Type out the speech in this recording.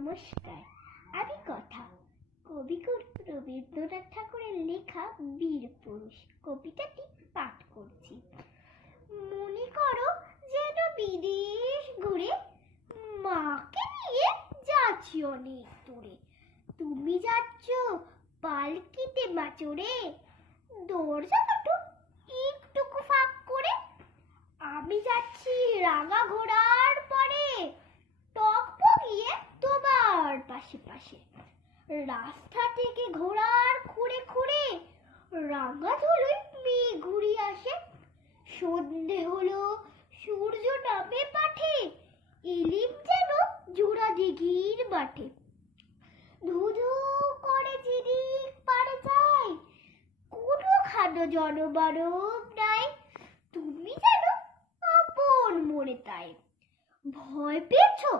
নমস্কার। আমি কথা কবিগুরু রবীন্দ্রনাথ ঠাকুরের লেখা বীর পুরুষ কবিতাটি পাঠ করছি। মনে করো যেন বিদেশ ঘুরে মাকে নিয়ে যাচ্ছি অনেক দূরে। তুমি যাচ্ছ পালকিতে বাচড়ে, দরজাটা একটুকু ফাঁক করে। আমি যাচ্ছি রাঙা ঘোড়ার পরে, টকবগিয়ে তোমার পাশে পাশে। রাস্তা থেকে ঘোড়ার খুঁড়ে খুঁড়ে রাঙা ধুলোয় মেঘ ঘুরিয়ে আসে। সন্ধে হলো, সূর্য নামে পাঠে, এলিম যেন জোড়া দিঘির মাঠে। ধুধু করে চিদিক পারে যায়, কোনো খাদ্য জনমানব নাই। তুমি যেন আপন মনে তাই। ভয় পেয়েছো